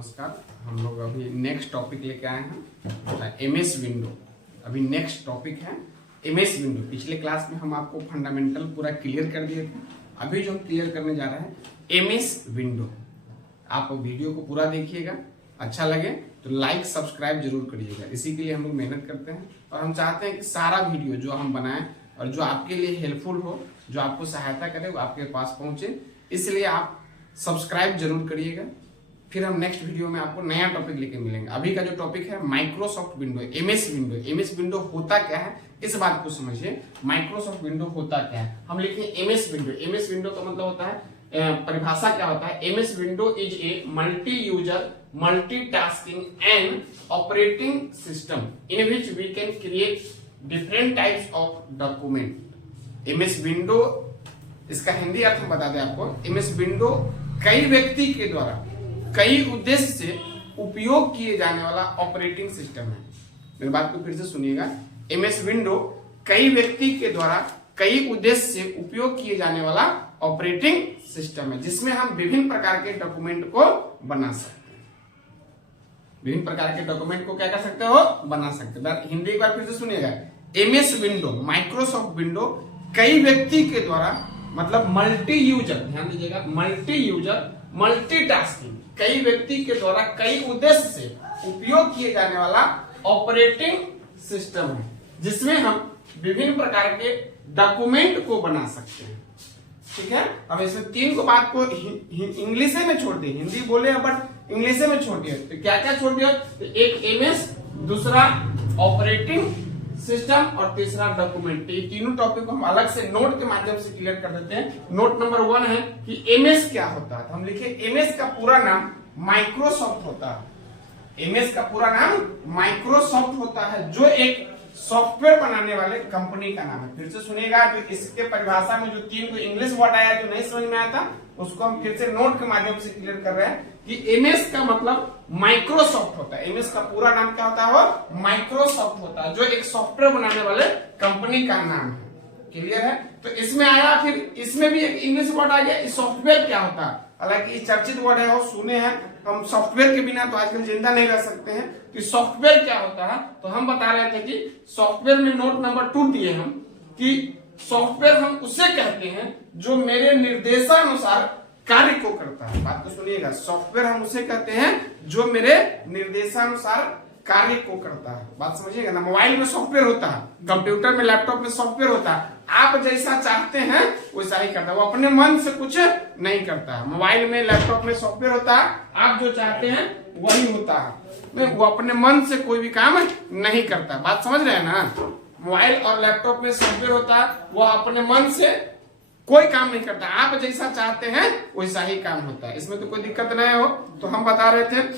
नमस्कार। हम लोग अभी नेक्स्ट टॉपिक लेके आए हैं एमएस विंडो। अभी नेक्स्ट टॉपिक है एमएस विंडो। पिछले क्लास में हम आपको फंडामेंटल पूरा क्लियर कर दिए थे। अभी जो हम क्लियर करने जा रहे हैं एमएस विंडो। आप वीडियो को पूरा देखिएगा, अच्छा लगे तो लाइक सब्सक्राइब जरूर करिएगा। इसी के लिए हम लोग मेहनत करते हैं और हम चाहते हैं कि सारा वीडियो जो हम बनाएं और जो आपके लिए हेल्पफुल हो, जो आपको सहायता करे, वो आपके पास पहुंचे। इसलिए आप सब्सक्राइब जरूर करिएगा। फिर हम नेक्स्ट वीडियो में आपको नया टॉपिक लेके मिलेंगे। अभी का जो टॉपिक है Microsoft window, MS window. MS window होता क्या है इस बात को समझिए। माइक्रोसॉफ्ट विंडो होता क्या है, हम लिखे एमएस विंडो। एमएस विंडो का मतलब होता है, परिभाषा क्या होता है, MS window is a multi user multitasking and operating system in which we can create different types of document. MS window, इसका हिंदी अर्थ बता दें आपको। एमएस विंडो कई व्यक्ति के द्वारा कई उद्देश्य से उपयोग किए जाने वाला ऑपरेटिंग सिस्टम है। मेरी बात को फिर से सुनिएगा। एमएस विंडो कई व्यक्ति के द्वारा कई उद्देश्य से उपयोग किए जाने वाला ऑपरेटिंग सिस्टम है, जिसमें हम विभिन्न प्रकार के डॉक्यूमेंट को बना सकते हैं। विभिन्न प्रकार के डॉक्यूमेंट को क्या कर सकते हो, बना सकते हैं। हिंदी एक बार फिर से सुनिएगा। एमएस विंडो, माइक्रोसॉफ्ट विंडो कई व्यक्ति के द्वारा, मतलब मल्टी यूजर, ध्यान दीजिएगा, मल्टी यूजर मल्टीटास्किंग, कई व्यक्ति के द्वारा कई उद्देश्य से उपयोग किए जाने वाला ऑपरेटिंग सिस्टम है, जिसमें हम विभिन्न प्रकार के डॉक्यूमेंट को बना सकते हैं। ठीक है। अब इसमें तीन को बात को इंग्लिश में छोड़ दिए, हिंदी बोले बट इंग्लिश में छोड़ दिया। तो क्या क्या छोड़ दिया, तो एक एमएस, दूसरा ऑपरेटिंग सिस्टम और तीसरा डॉक्यूमेंट। ये तीनों टॉपिक को हम अलग से नोट के माध्यम से क्लियर कर देते हैं। नोट नंबर 1 है कि एमएस क्या होता है। तो हम लिखे एमएस का पूरा नाम माइक्रोसॉफ्ट होता है। एमएस का पूरा नाम माइक्रोसॉफ्ट होता है, जो एक सॉफ्टवेयर बनाने वाले कंपनी का नाम है। फिर से सुनिएगा, जो इसके परिभाषा में जो तीन को इंग्लिश वर्ड आया जो नहीं समझ में आया था, उसको हम फिर से नोट के माध्यम से क्लियर कर रहे हैं कि एमएस का मतलब माइक्रोसॉफ्ट होता है। एमएस का पूरा नाम क्या होता है, वो माइक्रोसॉफ्ट होता है, जो एक सॉफ्टवेयर बनाने वाले कंपनी का नाम है। क्लियर है। तो इसमें आया, फिर इसमें भी एक इंग्लिश वर्ड आ गया, सॉफ्टवेयर क्या होता है। हालांकि चर्चित वर्ड है, वो सुने हैं हम। सॉफ्टवेयर के बिना तो आजकल जिंदा नहीं रह सकते हैं। कि सॉफ्टवेयर क्या होता है, तो हम बता रहे थे कि सॉफ्टवेयर में नोट नंबर 2 दिए हम कि सॉफ्टवेयर हम उसे कहते हैं जो मेरे निर्देशानुसार कार्य को करता है। बात तो सुनिएगा, सॉफ्टवेयर हम उसे कहते हैं जो मेरे निर्देशानुसार कार्य को करता है। बात समझिएगा ना। मोबाइल में सॉफ्टवेयर होता है, कंप्यूटर में, लैपटॉप में सॉफ्टवेयर होता है। आप जैसा चाहते हैं वैसा ही करता है, वो अपने मन से कुछ नहीं करता है। मोबाइल में, लैपटॉप में सॉफ्टवेयर होता है, आप जो चाहते हैं वही होता है। वो अपने मन से कोई भी काम नहीं करता। बात समझ रहे हैं ना। मोबाइल और लैपटॉप में सॉफ्टवेयर होता है, वो अपने मन से कोई काम नहीं करता। आप जैसा चाहते हैं वैसा ही काम होता है। इसमें तो कोई दिक्कत नहीं हो। तो हम बता रहे थे,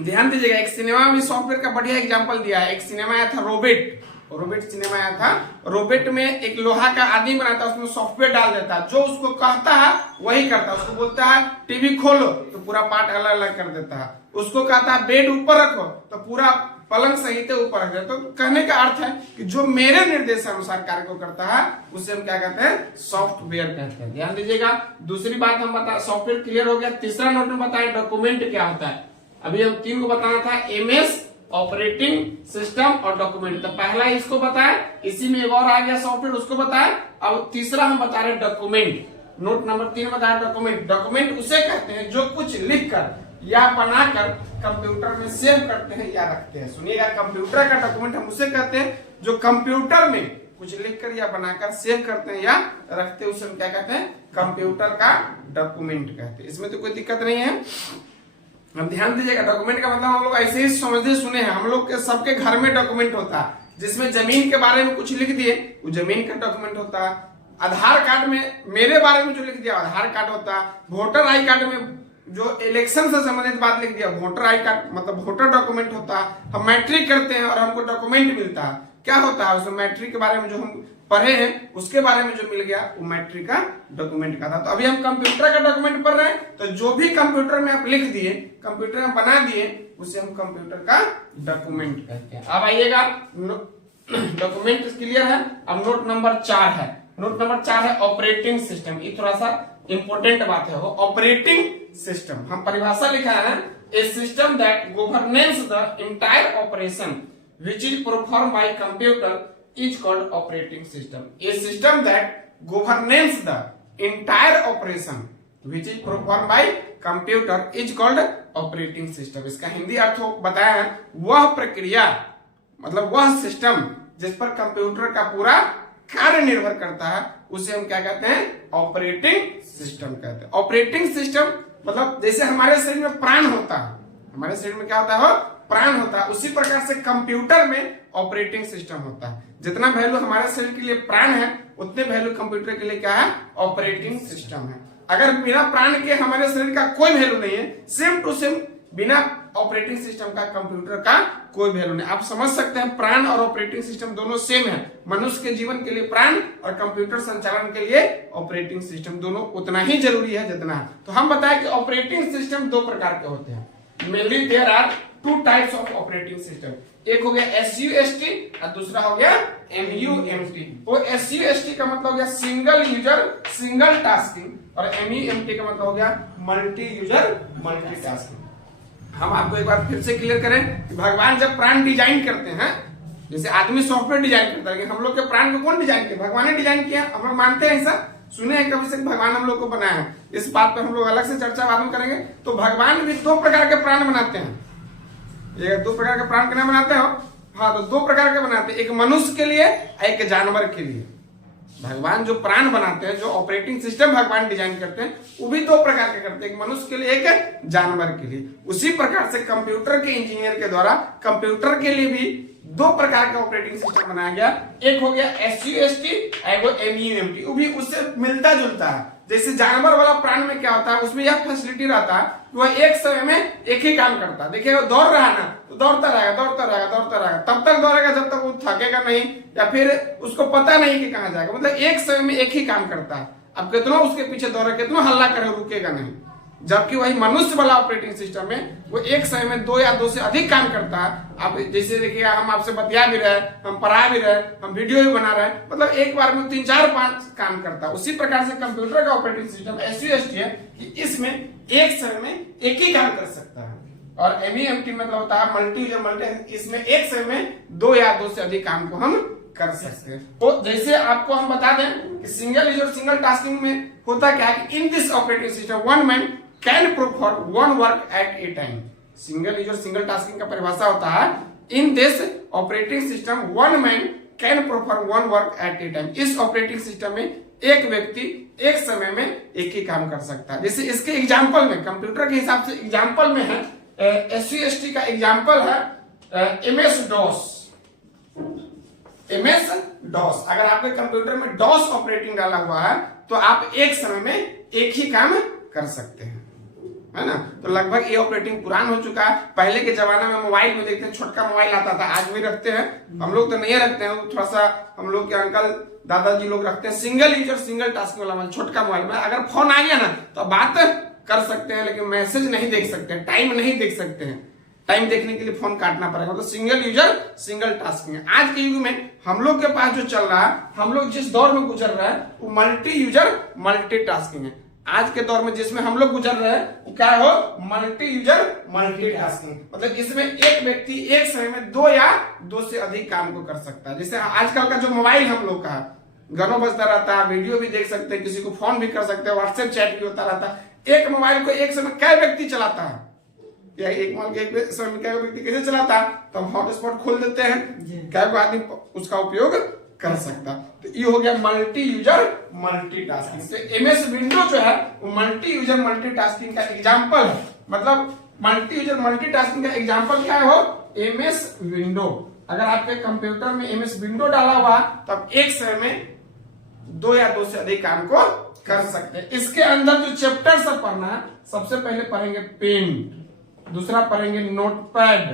ध्यान दीजिएगा, एक सिनेमा में सॉफ्टवेयर का बढ़िया एग्जांपल दिया है। एक सिनेमा आया था रोबोट सिनेमा आया था। रोबोट में एक लोहा का आदमी बनाता है, उसमें सॉफ्टवेयर डाल देता है, जो उसको कहता है वही करता है। उसको बोलता है टीवी खोलो तो पूरा पार्ट अलग अलग कर देता है। उसको कहता है बेड ऊपर रखो तो पूरा पलंग सहित ऊपर रख देता है। तो कहने का अर्थ है कि जो मेरे निर्देशानुसार कार्य को करता है उसे हम क्या कहते हैं, सॉफ्टवेयर कहते हैं। ध्यान दीजिएगा। दूसरी बात हम बता, सॉफ्टवेयर क्लियर हो गया। तीसरा नोट में बताए डॉक्यूमेंट क्या होता है। अभी हम तीन को बताना था, एमएस, ऑपरेटिंग सिस्टम और डॉक्यूमेंट। तो पहला इसको बताया, इसी में एक और आ गया सॉफ्टवेयर, उसको बताया। अब तीसरा हम बता रहे डॉक्यूमेंट। नोट नंबर 3 बताया डॉक्यूमेंट। डॉक्यूमेंट उसे कहते हैं जो कुछ लिखकर या बनाकर कंप्यूटर में सेव करते हैं या रखते हैं। सुनिएगा, कंप्यूटर का डॉक्यूमेंट हम उसे कहते हैं जो कंप्यूटर में कुछ लिखकर या बनाकर सेव करते हैं या रखते हैं, उसे हम क्या कहते हैं, कंप्यूटर का डॉक्यूमेंट कहते हैं। इसमें तो कोई दिक्कत नहीं है। अब ध्यान दीजिएगा, डॉक्यूमेंट का मतलब हम लोग ऐसे ही समझते सुने हैं। हम लोग के सबके घर में डॉक्यूमेंट होता है, जिसमें जमीन के बारे में कुछ लिख दिए, वो जमीन का डॉक्यूमेंट होता है। आधार कार्ड में मेरे बारे में जो लिख दिया, आधार कार्ड होता है। वोटर आई कार्ड में जो इलेक्शन से संबंधित बात लिख दिया, वोटर आई कार्ड मतलब वोटर डॉक्यूमेंट होता है। हम मैट्रिक करते हैं और हमको डॉक्यूमेंट मिलता है, क्या होता है, उसमें मैट्रिक के बारे में जो हम पढ़े हैं उसके बारे में जो मिल गया वो मैट्रिक का डॉक्यूमेंट का था। तो अभी हम कंप्यूटर का डॉक्यूमेंट पढ़ रहे हैं, तो जो भी कंप्यूटर में आप लिख दिए, कंप्यूटर में बना दिए, उसे हम कंप्यूटर का डॉक्यूमेंट कहते हैं। अब आइएगा, डॉक्यूमेंट क्लियर है। अब नोट नंबर 4 है। नोट नंबर 4 है ऑपरेटिंग सिस्टम। ये थोड़ा सा इंपॉर्टेंट बात है, वो ऑपरेटिंग सिस्टम। हम परिभाषा लिखा है a system that governance the entire operation which is perform by computer is called operating system. A system that governance the entire operation which is perform by computer is called operating system. इसका हिंदी अर्थ बताया है, वह प्रक्रिया मतलब वह system जिस पर computer का पूरा कार्य निर्भर करता है उसे हम क्या कहते हैं, ऑपरेटिंग सिस्टम कहते हैं। ऑपरेटिंग सिस्टम मतलब जैसे हमारे शरीर में प्राण होता है, हमारे शरीर में क्या होता है, प्राण होता है, उसी प्रकार से कंप्यूटर में ऑपरेटिंग सिस्टम होता है। जितना वैल्यू हमारे शरीर के लिए प्राण है उतने वैल्यू कंप्यूटर के लिए क्या है, ऑपरेटिंग सिस्टम है। अगर बिना प्राण के हमारे शरीर का कोई वैल्यू नहीं है, सेम टू सेम बिना ऑपरेटिंग सिस्टम का कंप्यूटर का कोई वैल्यू नहीं। आप समझ सकते हैं प्राण और ऑपरेटिंग सिस्टम दोनों सेम है। मनुष्य के जीवन के लिए प्राण और कंप्यूटर संचालन के लिए ऑपरेटिंग सिस्टम दोनों उतना ही जरूरी है जितना है। तो हम बताएं कि ऑपरेटिंग सिस्टम दो प्रकार के होते हैं। Mainly there are two types of operating system. एक हो गया SUST और दूसरा हो गया MUMT। वो SUST का मतलब हो गया सिंगल यूजर सिंगल टास्किंग और MUMT का मतलब हो गया मल्टी यूजर मल्टीटास्किंग। हम आपको एक बार फिर से क्लियर करें कि भगवान जब प्राण डिजाइन करते हैं, जैसे आदमी सॉफ्टवेयर डिजाइन करता है, हम लोग के प्राण को कौन डिजाइन किया, भगवान ने डिजाइन किया। हम लोग मानते हैं ऐसा, सुने हैं कभी से भगवान हम लोग को बनाया है। इस बात पर हम लोग अलग से चर्चा बाद में करेंगे। तो भगवान भी दो प्रकार के प्राण बनाते हैं। ये दो प्रकार के प्राण कितना बनाते हो, हाँ, तो दो प्रकार के बनाते हैं, एक मनुष्य के लिए एक जानवर के लिए। भगवान जो प्राण बनाते हैं, जो ऑपरेटिंग सिस्टम भगवान डिजाइन करते हैं, वो भी दो प्रकार के करते हैं, एक मनुष्य के लिए एक जानवर के लिए। उसी प्रकार से कंप्यूटर के इंजीनियर के द्वारा कंप्यूटर के लिए भी दो प्रकार का ऑपरेटिंग सिस्टम बनाया गया। एक हो गया SUST और MUMT। वो भी उससे मिलता जुलता है। जैसे जानवर वाला प्राण में क्या होता है, उसमें यह फैसिलिटी रहता है कि वह एक समय में एक ही काम करता है। देखिए वो दौड़ रहा है ना, तो दौड़ता रहेगा तब तक दौड़ेगा जब तक वो थकेगा नहीं या फिर उसको पता नहीं कि कहां जाएगा। मतलब एक समय में एक ही काम करता है। अब कितना उसके पीछे दौड़े, कितना हल्ला करे, रुकेगा नहीं। जबकि वही मनुष्य वाला ऑपरेटिंग सिस्टम में वो एक समय में दो या दो से अधिक काम करता है। आप जैसे देखिए, हम आपसे बतिया भी रहे, हम पढ़ा भी रहे, हम वीडियो भी बना रहे हैं, मतलब एक बार में 3 4 5 काम करता है। उसी प्रकार से कंप्यूटर का ऑपरेटिंग सिस्टम SUST है कि इसमें एक समय में एक ही काम कर सकता है। और MUMT मतलब होता है मल्टी यूजर मल्टी, इसमें एक समय में दो या दो से अधिक काम को हम कर सकते हैं। तो जैसे आपको हम बता दें कि सिंगल यूजर सिंगल टास्किंग में होता क्या है कि in this operating system one man can perform one work at A time. Single user single tasking का परिभाषा होता है in this operating system one man can perform one work at A time. इस ऑपरेटिंग सिस्टम में एक व्यक्ति एक समय में एक ही काम कर सकता है। जैसे इसके एग्जाम्पल में कंप्यूटर के हिसाब से एग्जाम्पल में है SUST का एग्जाम्पल है MS-DOS। MS-DOS अगर आपके कंप्यूटर में DOS ऑपरेटिंग डाला हुआ है तो आप एक समय में एक ही काम कर सकते हैं, है ना। तो लगभग ये ऑपरेटिंग पुरान हो चुका है। पहले के जमाने में मोबाइल में देखते हैं, छोटका मोबाइल आता था, आज भी रखते हैं। हम लोग तो नहीं रखते हैं, थोड़ा सा हम लोग के अंकल दादाजी लोग रखते हैं सिंगल यूजर सिंगल टास्क वाला मोबाइल, छोटका मोबाइल में अगर फोन आ गया ना तो बात कर सकते हैं, लेकिन मैसेज नहीं देख सकते, टाइम नहीं देख सकते हैं। टाइम देखने के लिए फोन काटना पड़ेगा। मतलब सिंगल यूजर सिंगल टास्किंग है। आज के युग में हम लोग के पास जो चल रहा है, हम लोग जिस दौर में गुजर रहा है वो मल्टी यूजर मल्टीटास्किंग है। आज के दौर में जिसमें हम लोग गुजर रहे हैं वो क्या हो, मल्टी यूजर मल्टीटास्किंग। मतलब इसमें एक व्यक्ति एक समय में दो या दो से अधिक काम को कर सकता है। जैसे आजकल का जो मोबाइल हम लोग का है, गानों बजता रहता है, वीडियो भी देख सकते हैं, किसी को फोन भी कर सकते हैं, व्हाट्सएप चैट भी होता रहता है। एक मोबाइल को एक समय कई व्यक्ति चलाता है, या एक मोबाइल एक समय में कई व्यक्ति कैसे चलाता है, तो हम हॉटस्पॉट खोल देते हैं, कई को आदमी उसका उपयोग कर सकता। तो ये हो गया मल्टी यूजर मल्टीटास्किंग। तो MS विंडो जो है वो मल्टी यूजर मल्टीटास्किंग का एग्जांपल है। मतलब मल्टी यूजर मल्टीटास्किंग का एग्जांपल क्या है, हो MS विंडो। अगर आपके कंप्यूटर में MS विंडो डाला हुआ तो आप एक समय में दो या दो से अधिक काम को कर सकते हैं। इसके अंदर जो चैप्टर सब पढ़ना है, सबसे पहले पढ़ेंगे पेन, दूसरा पढ़ेंगे नोटपैड,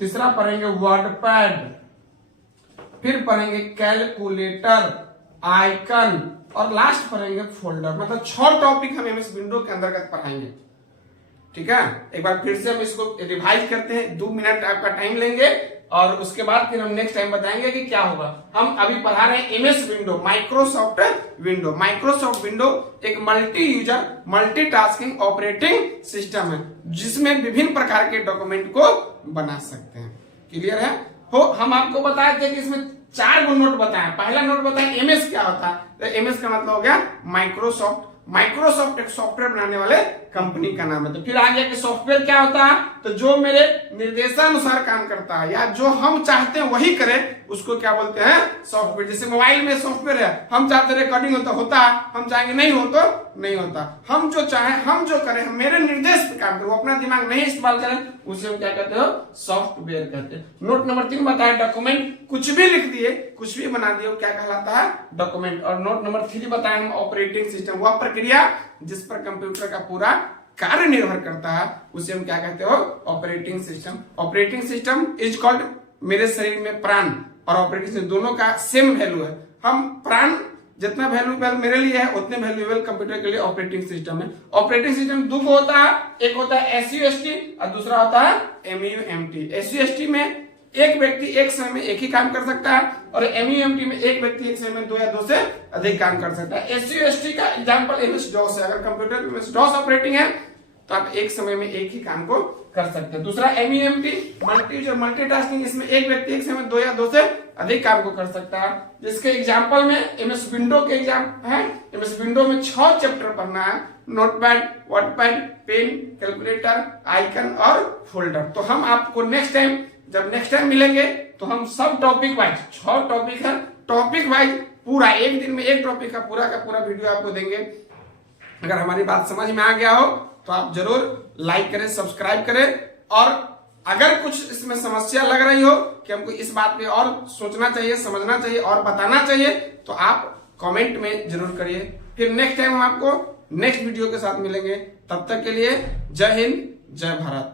तीसरा पढ़ेंगे वर्डपैड, फिर पढ़ेंगे कैलकुलेटर, आइकन और लास्ट पढ़ेंगे फोल्डर। मतलब 6 टॉपिक हम MS विंडो के अंतर्गत पढ़ाएंगे। ठीक है, एक बार फिर से हम इसको रिवाइज करते हैं। 2 मिनट आपका टाइम लेंगे, और उसके बाद फिर हम नेक्स्ट टाइम बताएंगे कि क्या होगा। हम अभी पढ़ा रहे हैं MS window, Microsoft window. Microsoft window एक multi user multitasking operating system है जिसमें विभिन्न प्रकार के डॉक्यूमेंट को बना सकते हैं। क्लियर है? हो हम आपको बताए थे कि इसमें 4 नोट बताएं। पहला नोट बताएं एमएस क्या होता है, तो एमएस का मतलब हो गया माइक्रोसॉफ्ट। माइक्रोसॉफ्ट एक सॉफ्टवेयर बनाने वाले कंपनी का नाम है। तो फिर आ गया कि सॉफ्टवेयर क्या होता है, तो जो मेरे निर्देशानुसार काम करता है या जो हम चाहते हैं वही करे उसको क्या बोलते हैं, सॉफ्टवेयर। जैसे मोबाइल में सॉफ्टवेयर है, हम चाहते हैं रिकॉर्डिंग होता है, हम चाहेंगे नहीं हो तो नहीं होता। हम जो चाहें, हम जो करें, हम मेरे निर्देश पे काम करें, अपना दिमाग नहीं इस्तेमाल करें, उसे हम क्या कहते हो, सॉफ्टवेयर कहते हैं। नोट नंबर 3 बताया डॉक्यूमेंट, कुछ भी लिख दिए, कुछ भी बना दिए, क्या कहलाता है, डॉक्यूमेंट। और नोट नंबर 3 बताया हम ऑपरेटिंग सिस्टम, वह प्रक्रिया जिस पर कंप्यूटर का पूरा कार्य निर्भर करता है उसे हम क्या कहते हो, operating system. Operating system is called, मेरे शरीर में प्राण और ऑपरेटिंग सिस्टम दोनों का सेम वैल्यू है। हम प्राण जितना वैल्यूएबल मेरे लिए है उतने वैल्यूएबल कंप्यूटर के लिए ऑपरेटिंग सिस्टम है। ऑपरेटिंग सिस्टम दो होता है, एक होता है SUST और दूसरा होता है MUMT। SUST में एक व्यक्ति एक समय में एक ही काम कर सकता है और MUMT में एक व्यक्ति एक समय में 2 या 2 से अधिक काम कर सकता है। SUST का एग्जांपल MS-DOS है। अगर कंप्यूटर में MS-DOS ऑपरेटिंग है तो आप एक समय में एक ही काम को कर सकते हैं। दूसरा MUMT मल्टीटास्किंग, इसमें एक व्यक्ति एक समय 2 या 2 से अधिक काम को कर सकता है। जिसके एग्जांपल में MS विंडो के एग्जांपल है। MS विंडो में 6 चैप्टर पढ़ना है, notepad, wordpad, paint, calculator, icon और फोल्डर। तो हम आपको नेक्स्ट टाइम मिलेंगे तो हम सब टॉपिक वाइज, 6 टॉपिक है, टॉपिक वाइज पूरा एक दिन में एक टॉपिक का पूरा वीडियो आपको देंगे। अगर हमारी बात समझ में आ गया हो तो आप जरूर लाइक करें, सब्सक्राइब करें। और अगर कुछ इसमें समस्या लग रही हो कि हमको इस बात पे और सोचना चाहिए, समझना चाहिए और बताना चाहिए तो आप कमेंट में जरूर करिए। फिर नेक्स्ट टाइम हम आपको नेक्स्ट वीडियो के साथ मिलेंगे। तब तक के लिए जय हिंद, जय भारत।